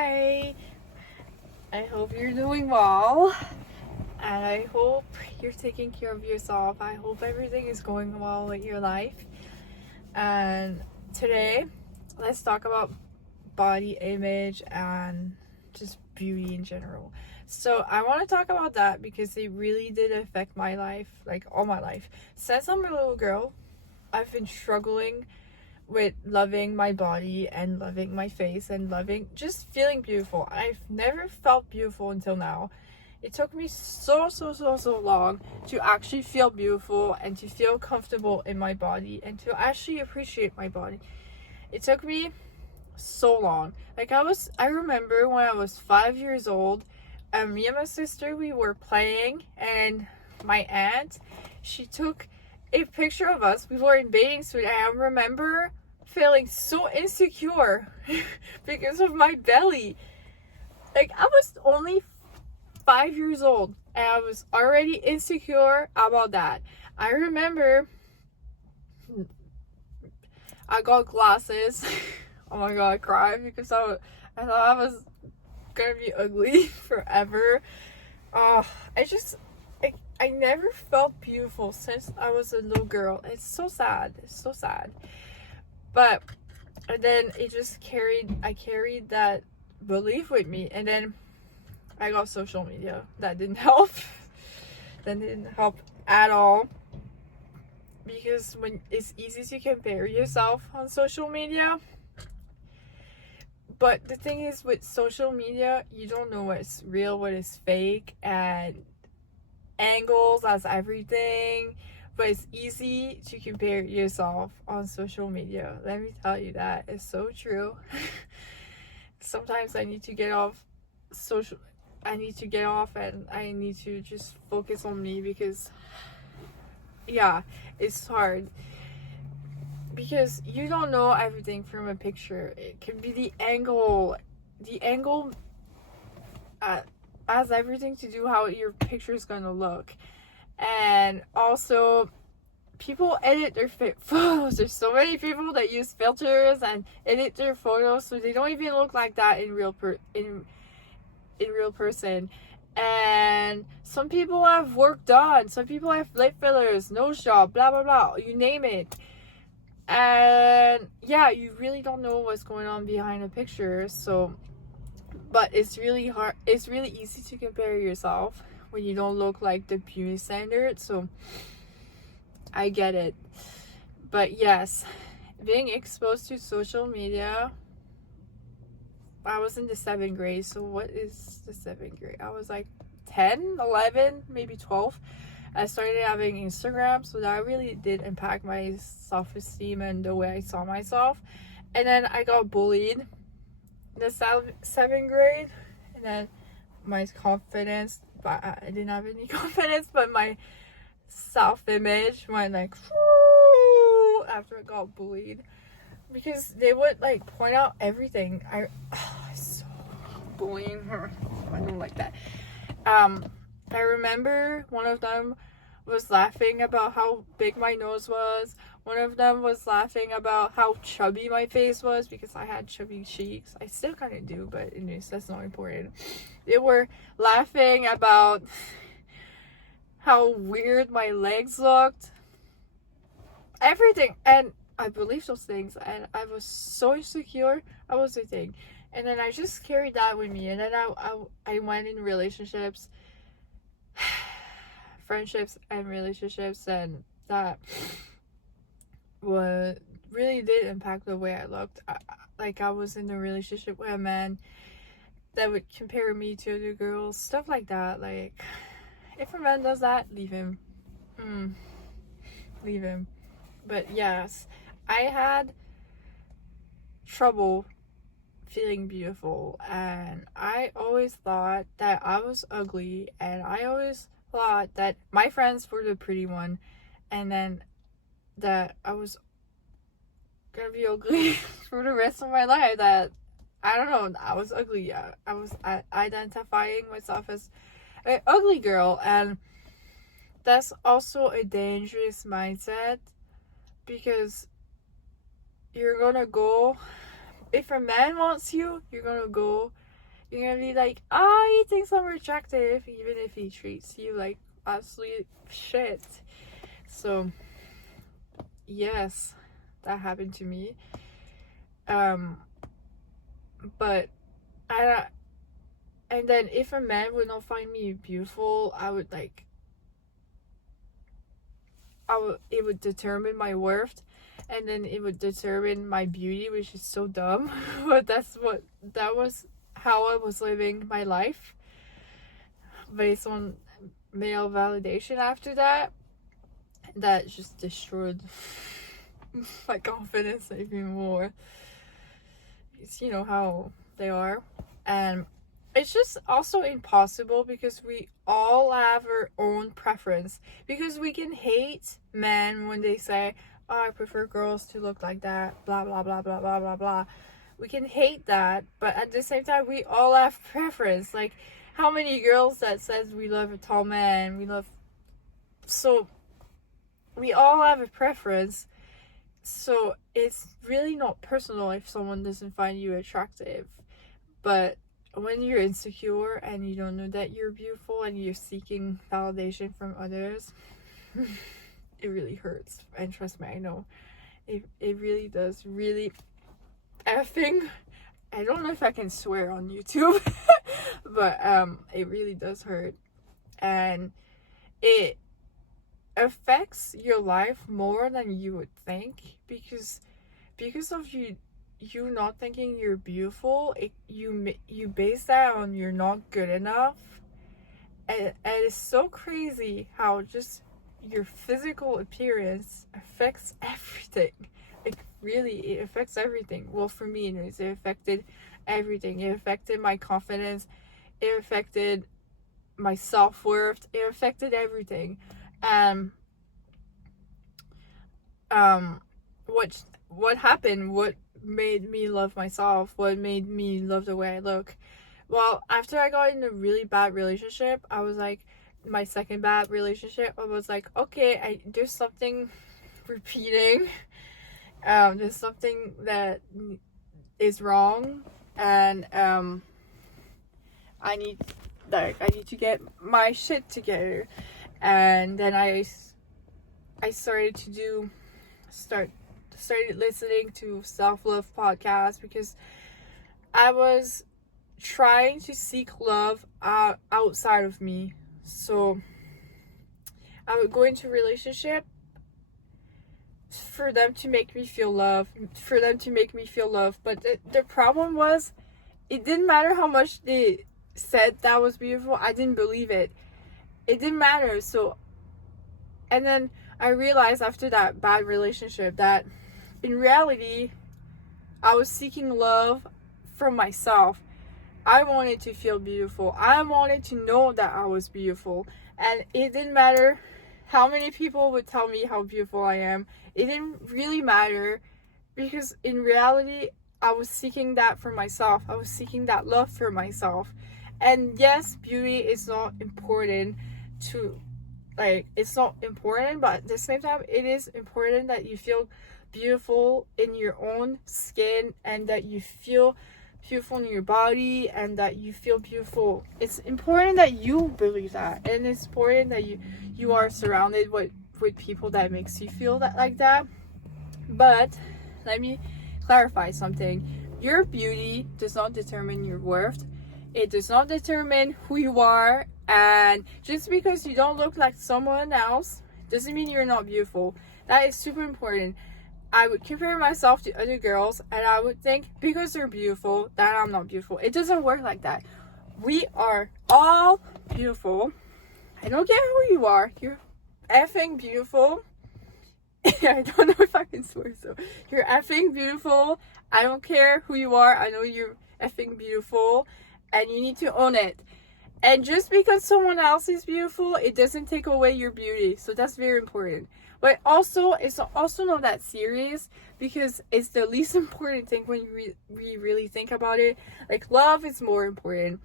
Hi, I hope you're doing well, and I hope you're taking care of yourself. I hope everything is going well with your life. And today, let's talk about body image and just beauty in general. So, I want to talk about that because it really did affect my life, like all my life. Since I'm a little girl, I've been struggling with loving my body and loving my face and loving just feeling beautiful. I've never felt beautiful until now. It took me so long to actually feel beautiful and to feel comfortable in my body and to actually appreciate my body. It took me so long. I remember when I was 5 years old, me and my sister, we were playing, and my aunt, she took a picture of us. We were in bathing suit, and I remember feeling so insecure because of my belly. Like, I was only 5 years old, and I was already insecure about that. I remember I got glasses. Oh my god, I cried because I thought I was gonna be ugly forever. Oh, I never felt beautiful since I was a little girl. It's so sad. It's so sad. But and then I carried that belief with me, and then I got social media. That didn't help. That didn't help at all, because when it's easy to compare yourself on social media. But the thing is, with social media, you don't know what's real, what is fake, and angles as everything. But it's easy to compare yourself on social media. Let me tell you, that is so true. Sometimes I need to get off social I need to get off, and I need to just focus on me, because yeah, it's hard, because you don't know everything from a picture. It can be the angle uh, has everything to do how your picture is gonna look. And also, people edit their photos. There's so many people that use filters and edit their photos, so they don't even look like that in real person. And some people have work done. Some people have lip fillers, nose job, blah blah blah. You name it. And yeah, you really don't know what's going on behind a picture. So, but it's really hard. It's really easy to compare yourself when you don't look like the beauty standard. So I get it. But yes, being exposed to social media, I was in the 7th grade. So what is the 7th grade? I was like 10, 11, maybe 12. I started having Instagram, so that really did impact my self-esteem and the way I saw myself. And then I got bullied in the 7th grade, and then my confidence, but I didn't have any confidence, but my self-image went like after I got bullied, because they would like point out everything. So bullying her. I don't like that. I remember one of them was laughing about how big my nose was. One of them was laughing about how chubby my face was, because I had chubby cheeks. I still kind of do, but anyways, that's not important. They were laughing about how weird my legs looked. Everything. And I believed those things, and I was so insecure. I was a thing. And then I just carried that with me. And then I went in relationships, friendships and relationships, and that what really did impact the way I looked. I was in a relationship with a man that would compare me to other girls, stuff like that. Like, if a man does that, leave him. Leave him. But yes, I had trouble feeling beautiful, and I always thought that I was ugly, and I always thought that my friends were the pretty one, and then that I was gonna be ugly for the rest of my life. That, I don't know, I was ugly. I was identifying myself as an ugly girl, and that's also a dangerous mindset, because you're gonna go, if a man wants you, you're gonna go You're gonna be like, oh, he thinks I'm attractive, even if he treats you like absolute shit. So, yes, that happened to me. But I, and then if a man would not find me beautiful, it would determine my worth, and then it would determine my beauty, which is so dumb. But that was how I was living my life, based on male validation. After that, that just destroyed my confidence even more. It's, you know how they are. And it's just also impossible because we all have our own preference. Because we can hate men when they say, oh, I prefer girls to look like that, blah blah blah blah blah blah blah. We can hate that, but at the same time we all have preference. Like, how many girls that says we love a tall man, so we all have a preference. So it's really not personal if someone doesn't find you attractive. But when you're insecure and you don't know that you're beautiful and you're seeking validation from others, it really hurts. And trust me, I know it really does. Really effing, I don't know if I can swear on YouTube, but it really does hurt. And it affects your life more than you would think, because of you not thinking you're beautiful. You base that on you're not good enough, and it's so crazy how just your physical appearance affects everything. Like, really, it affects everything. Well, for me anyways, it affected everything. It affected my confidence, it affected my self-worth, it affected everything. What happened, what made me love myself, what made me love the way I look? Well, after I got in a really bad relationship, I was like, my second bad relationship, I was like, okay, there's something repeating. There's something that is wrong, and I need to get my shit together. And then I started listening to self-love podcasts, because I was trying to seek love outside of me. So I would go into a relationship for them to make me feel love, but the problem was, it didn't matter how much they said that was beautiful, I didn't believe it. It didn't matter. So, and then I realized after that bad relationship that in reality I was seeking love from myself. I wanted to feel beautiful. I wanted to know that I was beautiful. And it didn't matter how many people would tell me how beautiful I am. It didn't really matter, because in reality I was seeking that for myself. I was seeking that love for myself. And yes, beauty is not important it's not important, but at the same time it is important that you feel beautiful in your own skin, and that you feel beautiful in your body, and that you feel beautiful. It's important that you believe that, and it's important that you are surrounded with people that makes you feel that like that. But let me clarify something. Your beauty does not determine your worth. It does not determine who you are. And just because you don't look like someone else doesn't mean you're not beautiful. That is super important. I would compare myself to other girls, and I would think because they're beautiful that I'm not beautiful. It doesn't work like that. We are all beautiful. I don't care who you are. You're effing beautiful. I don't know if I can swear, so you're effing beautiful. I don't care who you are. I know you're effing beautiful, and you need to own it. And just because someone else is beautiful, it doesn't take away your beauty. So that's very important. But also, it's also not that serious, because it's the least important thing when we really think about it. Like, love is more important.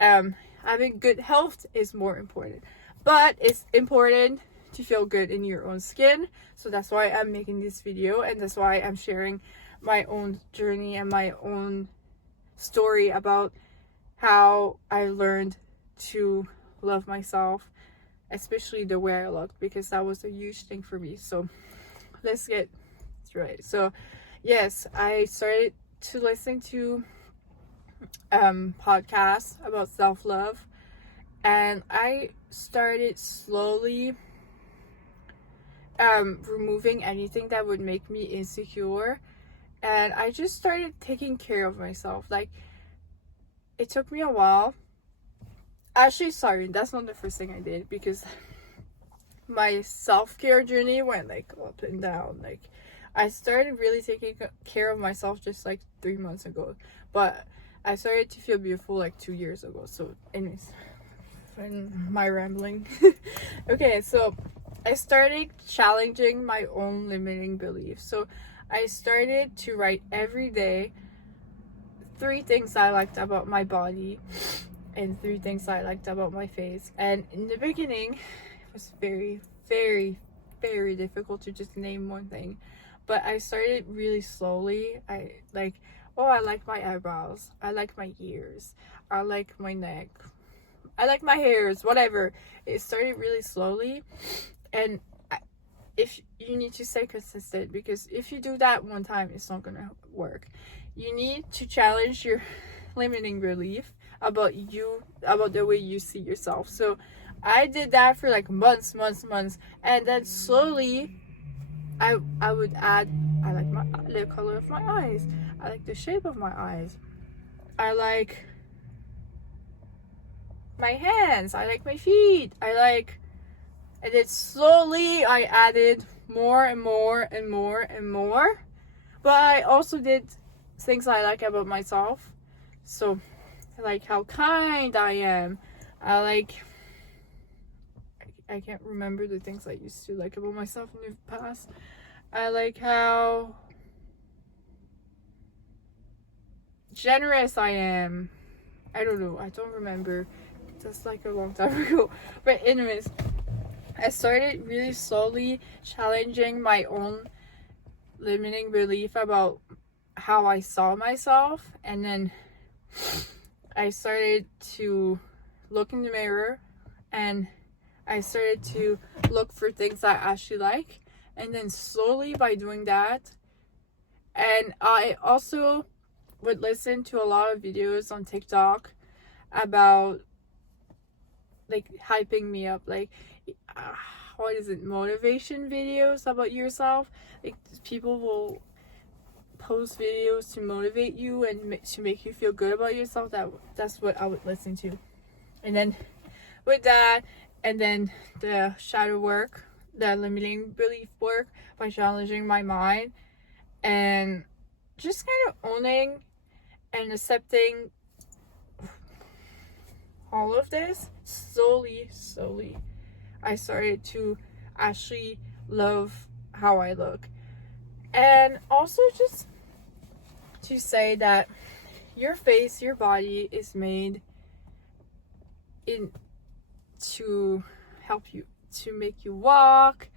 Having good health is more important. But it's important to feel good in your own skin. So that's why I'm making this video, and that's why I'm sharing my own journey and my own story about how I learned to love myself, especially the way I look, because that was a huge thing for me. So let's get through it. So yes, I started to listen to podcasts about self-love, and I started slowly removing anything that would make me insecure, and I just started taking care of myself. Like, it took me a while. Actually, sorry, that's not the first thing I did, because my self-care journey went like up and down. Like, I started really taking care of myself just like 3 months ago, but I started to feel beautiful like 2 years ago. So anyways, my rambling. Okay, so I started challenging my own limiting beliefs. So I started to write every day 3 things I liked about my body and 3 things I liked about my face. And in the beginning, it was very, very, very difficult to just name one thing. But I started really slowly. I like my eyebrows. I like my ears. I like my neck. I like my hairs, whatever. It started really slowly. And if you need to stay consistent, because if you do that one time, it's not gonna work. You need to challenge your limiting belief about you, about the way you see yourself. So I did that for like months, and then slowly I would add, I like the color of my eyes, I like the shape of my eyes, I like my hands, I like my feet, and then slowly I added more and more and more and more. But I also did things I like about myself. So I like how kind I am. I can't remember the things I used to like about myself in the past. I like how generous I am. I don't know. I don't remember. That's like a long time ago. But anyways, I started really slowly challenging my own limiting belief about how I saw myself, and then I started to look in the mirror, and I started to look for things I actually like, and then slowly by doing that, and I also would listen to a lot of videos on TikTok about like hyping me up, like what is it, motivation videos about yourself. Like, people will post videos to motivate you and to make you feel good about yourself. That's what I would listen to. And then with that, and then the shadow work, the limiting belief work, by challenging my mind and just kind of owning and accepting all of this, slowly I started to actually love how I look. And also, just to say that your face, your body is made in to help you, to make you walk.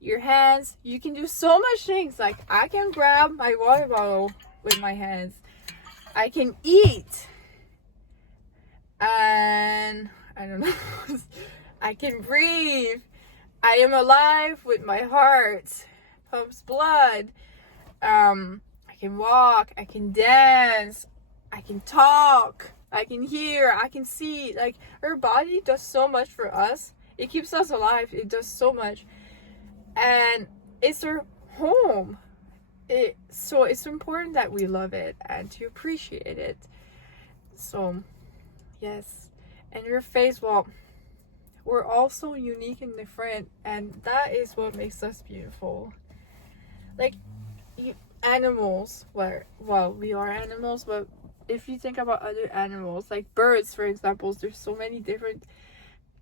Your hands, you can do so much things. Like, I can grab my water bottle with my hands, I can eat, and I don't know, I can breathe, I am alive with my heart, pumps blood. I can walk, I can dance, I can talk, I can hear, I can see. Like, our body does so much for us. It keeps us alive. It does so much. And it's our home. So it's important that we love it and to appreciate it. So, yes. And your face, well, we're all so unique and different, and that is what makes us beautiful. Like, animals, well, we are animals, but if you think about other animals, like birds, for example, there's so many different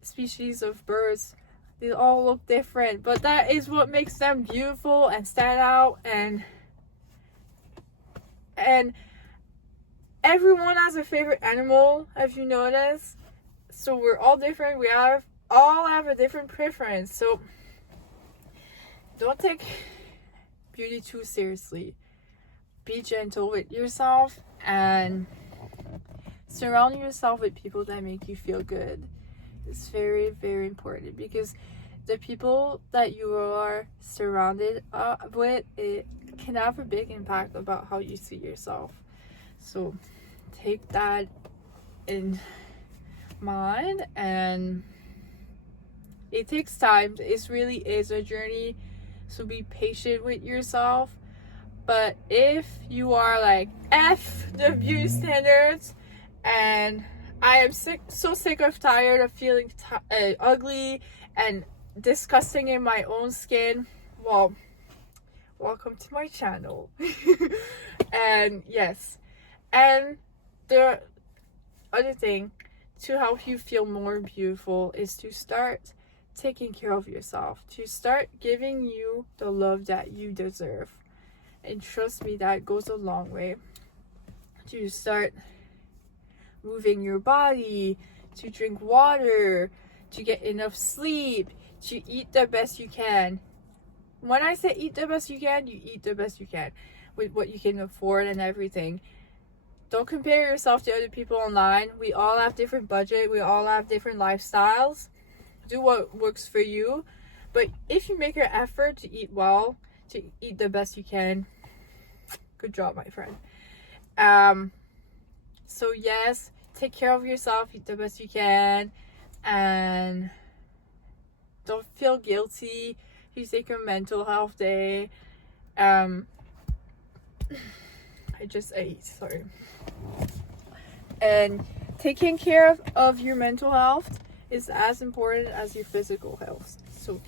species of birds. They all look different, but that is what makes them beautiful and stand out. And everyone has a favorite animal, have you noticed? So we're all different. We all have a different preference. So don't take beauty too seriously. Be gentle with yourself and surround yourself with people that make you feel good. It's very, very important, because the people that you are surrounded with, it can have a big impact about how you see yourself. So take that in mind, and it takes time. It really is a journey, so be patient with yourself. But if you are like, F the beauty standards, and I am so sick of tired of feeling ugly and disgusting in my own skin, well, welcome to my channel. And yes, and the other thing to help you feel more beautiful is to start taking care of yourself, to start giving you the love that you deserve. And trust me, that goes a long way. To start moving your body, to drink water, to get enough sleep, to eat the best you can. When I say eat the best you can, you eat the best you can with what you can afford and everything. Don't compare yourself to other people online. We all have different budget. We all have different lifestyles. Do what works for you. But if you make an effort to eat well, to eat the best you can, good job, my friend. So yes, take care of yourself, eat the best you can, and don't feel guilty if you take a mental health day. I just ate, sorry. And taking care of your mental health is as important as your physical health. So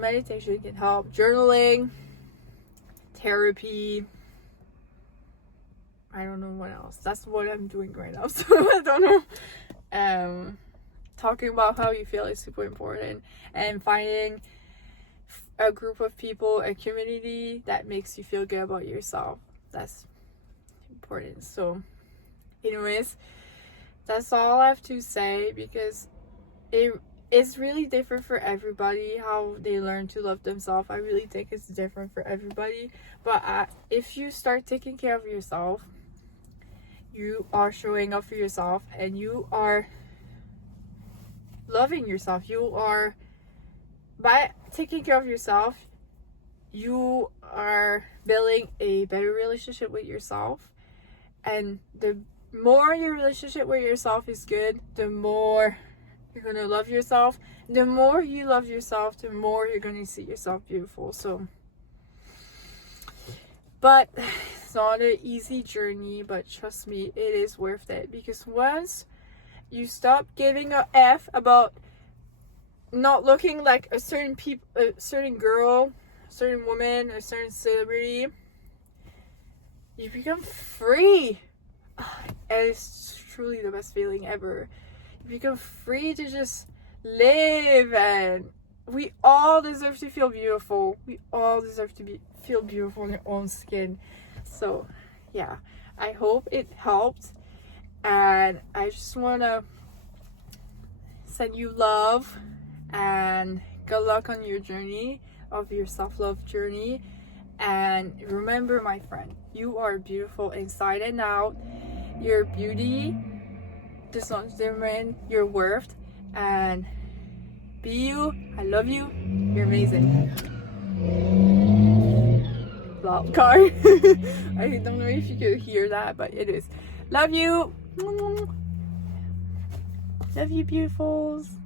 meditation can help, journaling, therapy, I don't know what else. That's what I'm doing right now, so I don't know. Talking about how you feel is super important, and finding a group of people, a community that makes you feel good about yourself. That's important. So anyways, that's all I have to say, because it's really different for everybody how they learn to love themselves. I really think it's different for everybody, but if you start taking care of yourself, you are showing up for yourself, and you are loving yourself. You are, by taking care of yourself, you are building a better relationship with yourself. And the more your relationship with yourself is good, the more you're gonna love yourself. The more you love yourself, the more you're gonna see yourself beautiful. So, but it's not an easy journey, but trust me, it is worth it, because once you stop giving a F about not looking like a certain girl, a certain woman, a certain celebrity, you become free. And it's truly the best feeling ever. You become free to just live, and we all deserve to feel beautiful. We all deserve to feel beautiful in our own skin. So yeah, I hope it helped, and I just want to send you love and good luck on your journey of your self-love journey. And remember, my friend, you are beautiful inside and out. Your beauty does not determine your worth, and be you. I love you. You're amazing. Loud car. I don't know if you could hear that, but it is. Love you. Love you, beautifuls.